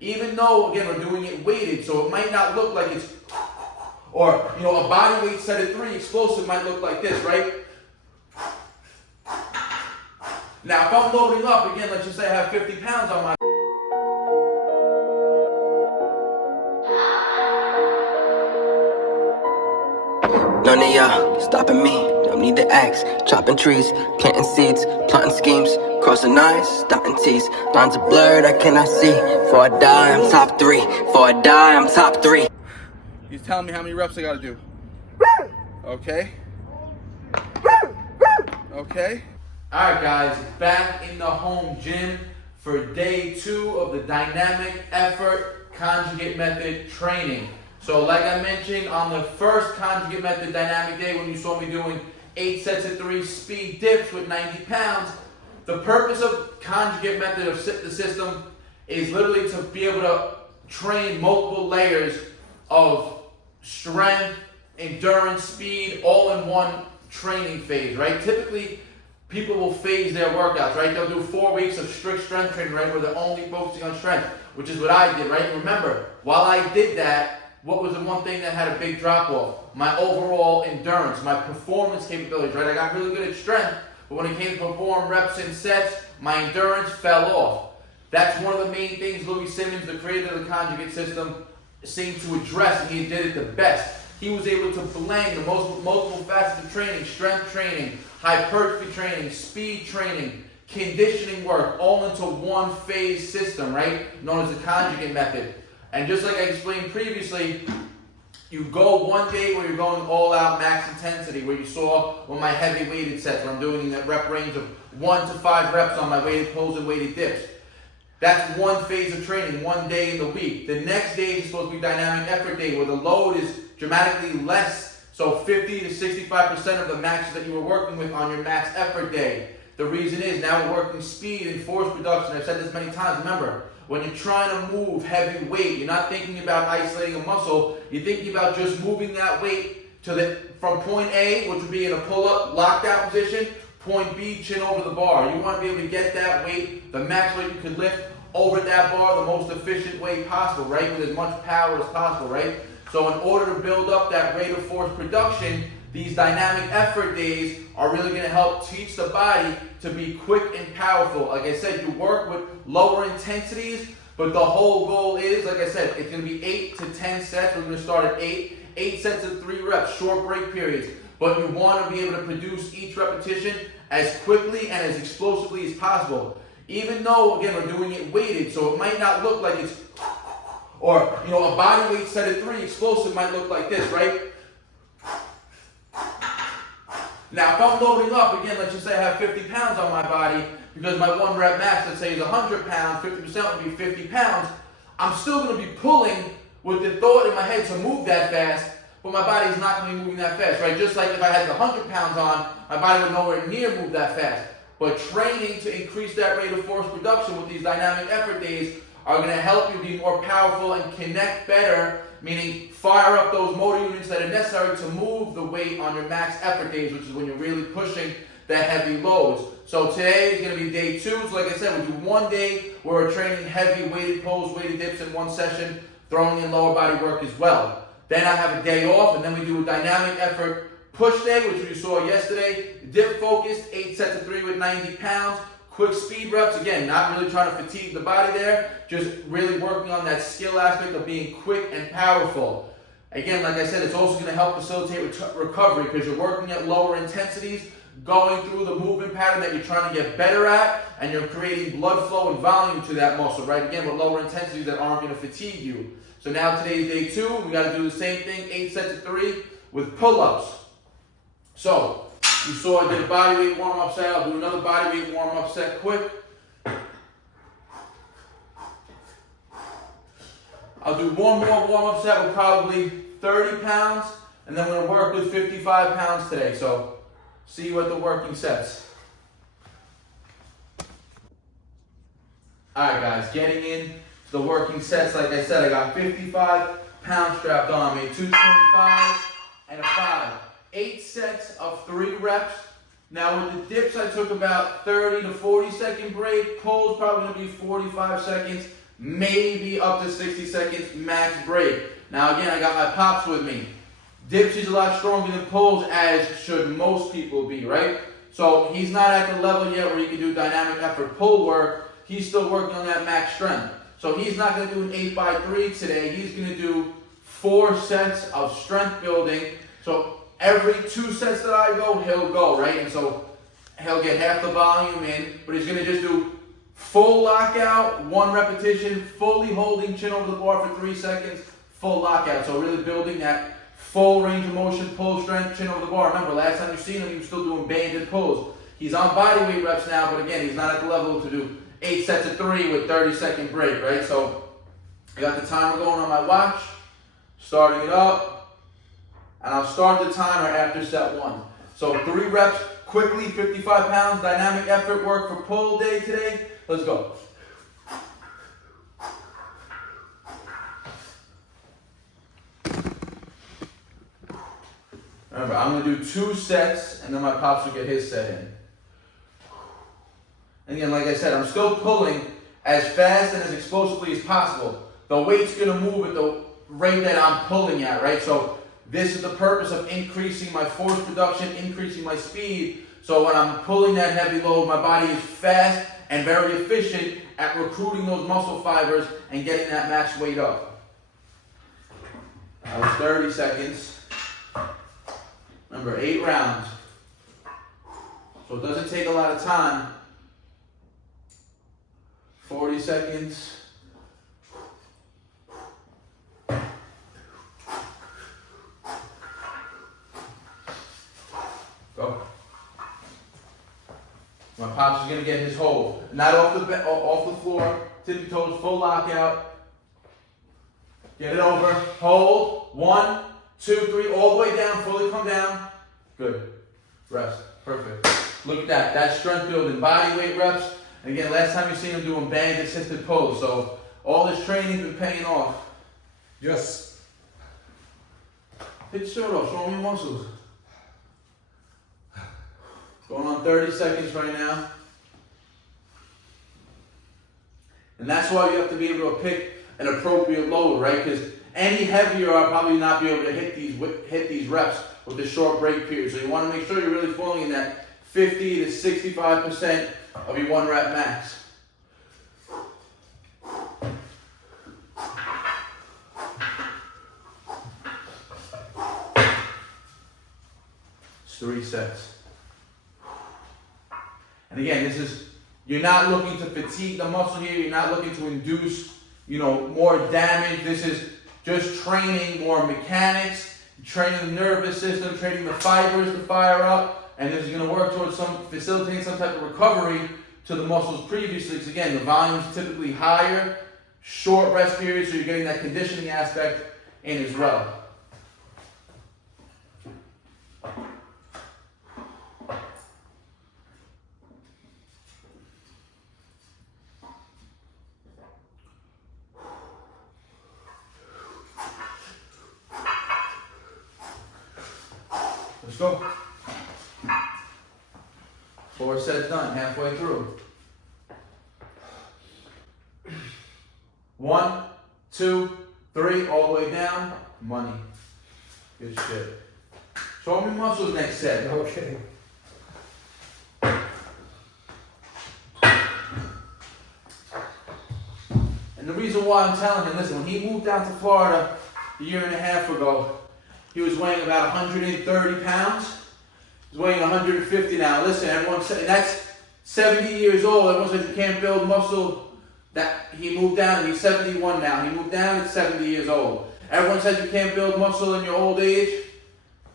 Even though, again, we're doing it weighted, so it might not look like it's, or, you know, a body weight set of 3 explosive might look like this, right? Now, if I'm loading up, again, let's just say I have 50 pounds on my None of y'all stopping me, don't need to ask. Chopping trees, planting seeds, plotting schemes, crossing lines, dotting T's. Lines are blurred, I cannot see. Before I die, I'm top 3. Before I die, I'm top 3. He's telling me how many reps I gotta do. Okay. Okay. Alright guys, back in the home gym for day 2 of the dynamic effort conjugate method training. So like I mentioned on the first conjugate method dynamic day when you saw me doing 8 sets of 3 speed dips with 90 pounds, the purpose of conjugate method of the system is literally to be able to train multiple layers of strength, endurance, speed, all in one training phase, right? Typically, people will phase their workouts, right? They'll do 4 weeks of strict strength training, right? Where they're only focusing on strength, which is what I did, right? Remember, while I did that, what was the one thing that had a big drop off? My overall endurance, my performance capabilities, right? I got really good at strength, but when it came to perform reps and sets, my endurance fell off. That's one of the main things Louis Simmons, the creator of the conjugate system, seemed to address, and he did it the best. He was able to blend the multiple facets of training, strength training, hypertrophy training, speed training, conditioning work, all into one phase system, right? Known as the conjugate method. And just like I explained previously, you go one day where you're going all out max intensity, where you saw on my heavy weighted sets, where I'm doing in that rep range of 1 to 5 reps on my weighted pulls and weighted dips. That's one phase of training, one day in the week. The next day is supposed to be dynamic effort day, where the load is dramatically less, so 50 to 65% of the maxes that you were working with on your max effort day. The reason is now we're working speed and force production. I've said this many times. Remember, when you're trying to move heavy weight, you're not thinking about isolating a muscle. You're thinking about just moving that weight to from point A, which would be in a pull-up, lockdown position, point B, chin over the bar. You want to be able to get that weight, the max weight you can lift, over that bar the most efficient way possible, right? With as much power as possible, right? So in order to build up that rate of force production, these dynamic effort days are really going to help teach the body to be quick and powerful. Like I said, you work with lower intensities, but the whole goal is, like I said, it's going to be 8 to 10 sets. We're going to start at 8 sets of 3 reps, short break periods. But you want to be able to produce each repetition as quickly and as explosively as possible. Even though, again, we're doing it weighted, so it might not look like it's, or, you know, a body weight set of 3 explosive might look like this, right? Now, if I'm loading up, again, let's just say I have 50 pounds on my body, because my 1 rep max, let's say, is 100 pounds, 50% would be 50 pounds, I'm still going to be pulling with the thought in my head to move that fast, but my body's not going to be moving that fast, right? Just like if I had the 100 pounds on, my body would nowhere near move that fast. But training to increase that rate of force production with these dynamic effort days are going to help you be more powerful and connect better, meaning fire up those motor units that are necessary to move the weight on your max effort days, which is when you're really pushing the heavy loads. So today is going to be day 2. So like I said, we do one day where we're training heavy weighted pulls, weighted dips in one session, throwing in lower body work as well. Then I have a day off, and then we do a dynamic effort push day, which you saw yesterday. Dip focused, 8 sets of 3 with 90 pounds. Quick speed reps, again, not really trying to fatigue the body there, just really working on that skill aspect of being quick and powerful. Again, like I said, it's also going to help facilitate recovery because you're working at lower intensities, going through the movement pattern that you're trying to get better at, and you're creating blood flow and volume to that muscle, right? Again, with lower intensities that aren't going to fatigue you. So now today's day 2, we got to do the same thing, 8 sets of 3 with pull-ups. So, you saw I did a body weight warm-up set. I'll do another body weight warm-up set quick. I'll do one more warm-up set with probably 30 pounds, and then we're going to work with 55 pounds today. So, see you at the working sets. Alright guys, getting in to the working sets. Like I said, I got 55 pounds strapped on me, 225 and a 5. 8 sets of 3 reps. Now with the dips, I took about 30 to 40 second break. Pulls probably going to be 45 seconds. maybe up to 60 seconds max break. Now again, I got my pops with me. Dips is a lot stronger than pulls, as should most people be, right? So he's not at the level yet where he can do dynamic effort pull work. He's still working on that max strength. So he's not going to do an 8x3 today. He's going to do 4 sets of strength building. So every 2 sets that I go, he'll go, right? And so he'll get half the volume in, but he's going to just do full lockout, 1 repetition, fully holding chin over the bar for 3 seconds, full lockout. So really building that full range of motion, pull strength, chin over the bar. Remember, last time you seen him, he was still doing banded pulls. He's on body weight reps now, but again, he's not at the level to do 8 sets of 3 with 30-second break, right? So I got the timer going on my watch, starting it up, and I'll start the timer after set 1. So 3 reps quickly, 55 pounds, dynamic effort work for pull day today. Let's go. Remember, I'm going to do 2 sets, and then my pops will get his set in. And again, like I said, I'm still pulling as fast and as explosively as possible. The weight's going to move at the rate that I'm pulling at, right? So this is the purpose of increasing my force production, increasing my speed. So when I'm pulling that heavy load, my body is fast and very efficient at recruiting those muscle fibers and getting that max weight up. That was 30 seconds. Remember, 8 rounds. So it doesn't take a lot of time. 40 seconds. Go. My pops is gonna get his hold. Not off the floor. Tippy toes, full lockout. Get it over. Hold. 1, 2, 3, all the way down. Fully come down. Good. Rest. Perfect. Look at that. That's strength building. Body weight reps. And again, last time you seen him doing band assisted pulls. So all this training's been paying off. Yes. Hit your shirt off. Show me your muscles. Going on 30 seconds right now. And that's why you have to be able to pick an appropriate load, right? Because any heavier, I'll probably not be able to hit these reps with the short break period. So you want to make sure you're really falling in that 50 to 65% of your 1 rep max. It's 3 sets. And again, you're not looking to fatigue the muscle here. You're not looking to induce, more damage. This is just training more mechanics, training the nervous system, training the fibers to fire up, and this is going to work towards facilitating some type of recovery to the muscles previously. Because again, the volume is typically higher, short rest periods, so you're getting that conditioning aspect in as well. Let's go. 4 sets done, halfway through. 1, 2, 3, all the way down. Money. Good shit. Show me muscles next set. Okay. And the reason why I'm telling him, listen, when he moved down to Florida a year and a half ago, he was weighing about 130 pounds. He's weighing 150 now. Listen, everyone said, that's 70 years old. Everyone says you can't build muscle. That he moved down, he's 71 now. He moved down at 70 years old. Everyone says you can't build muscle in your old age.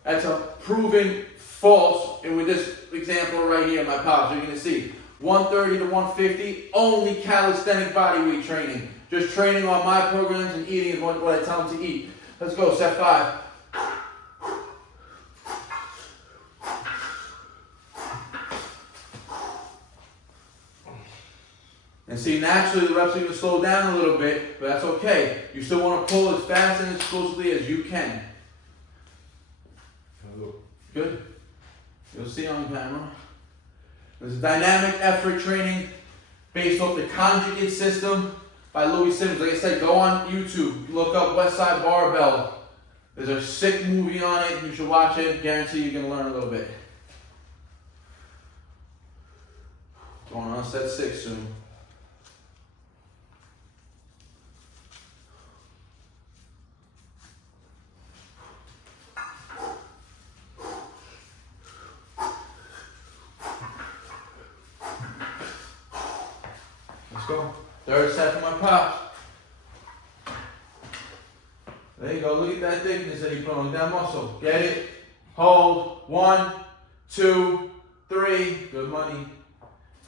That's a proven false. And with this example right here, my pops, you're going to see 130 to 150, only calisthenic body weight training. Just training on my programs and eating is what I tell them to eat. Let's go, set 5. And see, naturally the reps are going to slow down a little bit, but that's okay. You still want to pull as fast and as explosively as you can. Good. You'll see on camera. This is dynamic effort training based off the Conjugate system. by Louis Simmons. Like I said, go on YouTube, look up West Side Barbell. There's a sick movie on it. You should watch it. Guarantee you're going to learn a little bit. Going on set 6 soon. Let's go. Third set for my pops. There you go. Look at that thickness that he put on that muscle. Get it? Hold. 1, 2, 3. Good money.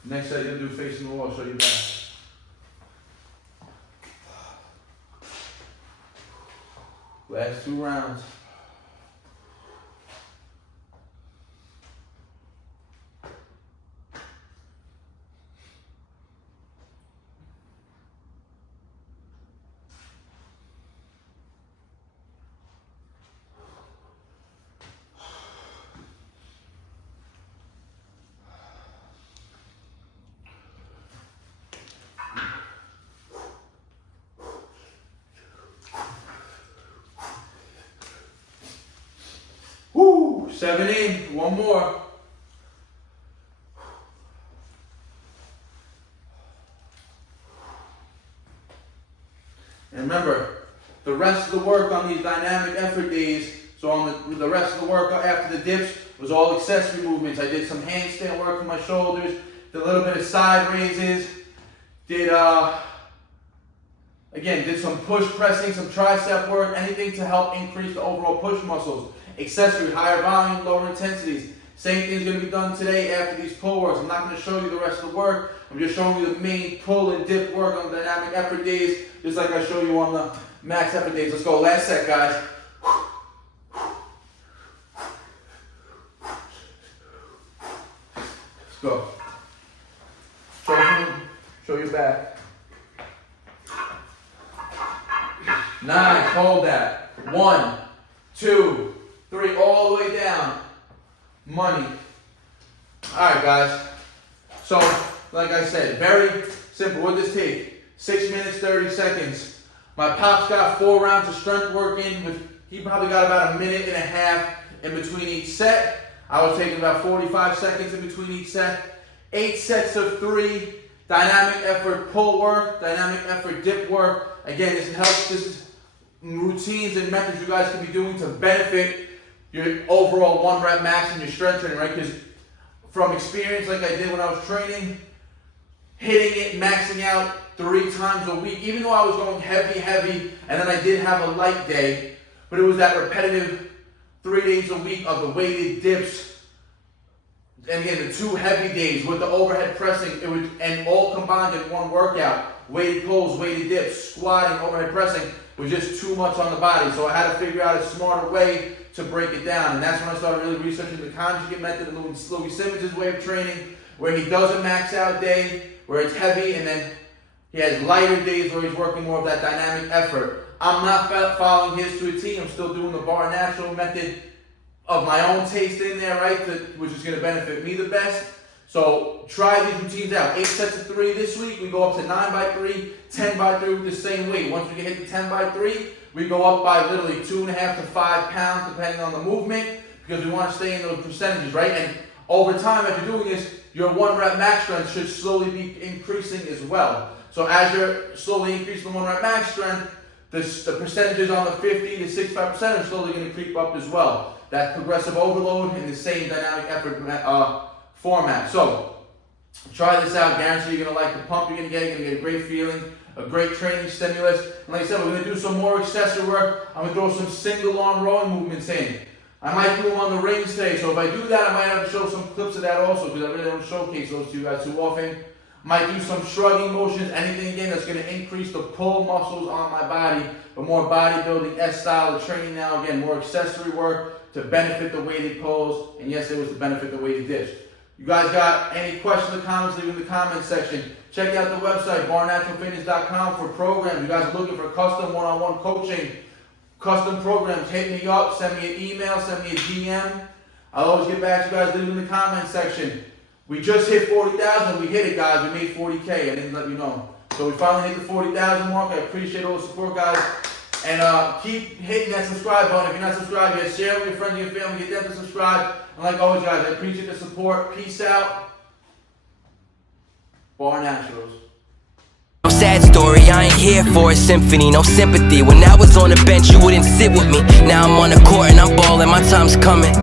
Next set you'll do facing the wall. Show you back. Last 2 rounds. Woo! 7 in. 1 more. And remember, the rest of the work on these dynamic effort days, so on the rest of the work after the dips was all accessory movements. I did some handstand work for my shoulders, did a little bit of side raises, did some push pressing, some tricep work, anything to help increase the overall push muscles. Accessory, higher volume, lower intensities. Same thing is going to be done today after these pull works. I'm not going to show you the rest of the work. I'm just showing you the main pull and dip work on the dynamic effort days, just like I show you on the max effort days. Let's go. Last set, guys. Let's go. Show your back. Nice. Hold that. 1, 2, 3, all the way down. Money. Alright, guys. So, like I said, very simple. What does this take? 6 minutes, 30 seconds. My pops got 4 rounds of strength work in. He probably got about a minute and a half in between each set. I was taking about 45 seconds in between each set. 8 sets of 3. Dynamic effort pull work, dynamic effort dip work. Again, this helps. This is routines and methods you guys can be doing to benefit your overall 1 rep max and your strength training, right? Because from experience, like I did when I was training, hitting it, maxing out 3 times a week, even though I was going heavy, and then I did have a light day, but it was that repetitive 3 days a week of the weighted dips, and again, the 2 heavy days with the overhead pressing, and all combined in 1 workout. Weighted pulls, weighted dips, squatting, overhead pressing was just too much on the body. So I had to figure out a smarter way to break it down. And that's when I started really researching the conjugate method and Louis Simmons' way of training, where he does a max out day, where it's heavy, and then he has lighter days where he's working more of that dynamic effort. I'm not following his to a T. I'm still doing the bar natural method of my own taste in there, right? Which is going to benefit me the best. So try these routines out. 8 sets of 3 this week. We go up to 9 by 3, 10 by 3 with the same weight. Once we hit the 10 by 3, we go up by literally 2.5 to 5 pounds depending on the movement, because we want to stay in those percentages, right? And over time, as you're doing this, your 1 rep max strength should slowly be increasing as well. So as you're slowly increasing the 1 rep max strength, the percentages on the 50 to 65% are slowly going to creep up as well. That progressive overload in the same dynamic effort format. So try this out. Guarantee you're going to like the pump you're going to get a great feeling, a great training stimulus. And like I said, we're going to do some more accessory work. I'm going to throw some single arm rowing movements in. I might do them on the rings today. So if I do that, I might have to show some clips of that also, because I really don't showcase those to you guys too often. Might do some shrugging motions, anything again that's going to increase the pull muscles on my body, but more bodybuilding S style of training now. Again, more accessory work to benefit the weighted pulls, and yes, it was to benefit the weighted dips. You guys got any questions or comments, leave in the comment section. Check out the website, barnaturalfitness.com, for programs. You guys are looking for custom one-on-one coaching, custom programs, hit me up, send me an email, send me a DM. I'll always get back to you guys, leave in the comment section. We just hit 40,000. We hit it, guys. We made 40K. I didn't let you know. So we finally hit the 40,000 mark. I appreciate all the support, guys. And keep hitting that subscribe button. If you're not subscribed yet, share it with your friends and your family. Get them to subscribe. And like always, guys, I appreciate the support. Peace out. Barnaturals. No sad story, I ain't here for a symphony, no sympathy. When I was on the bench, you wouldn't sit with me. Now I'm on the court and I'm balling, my time's coming.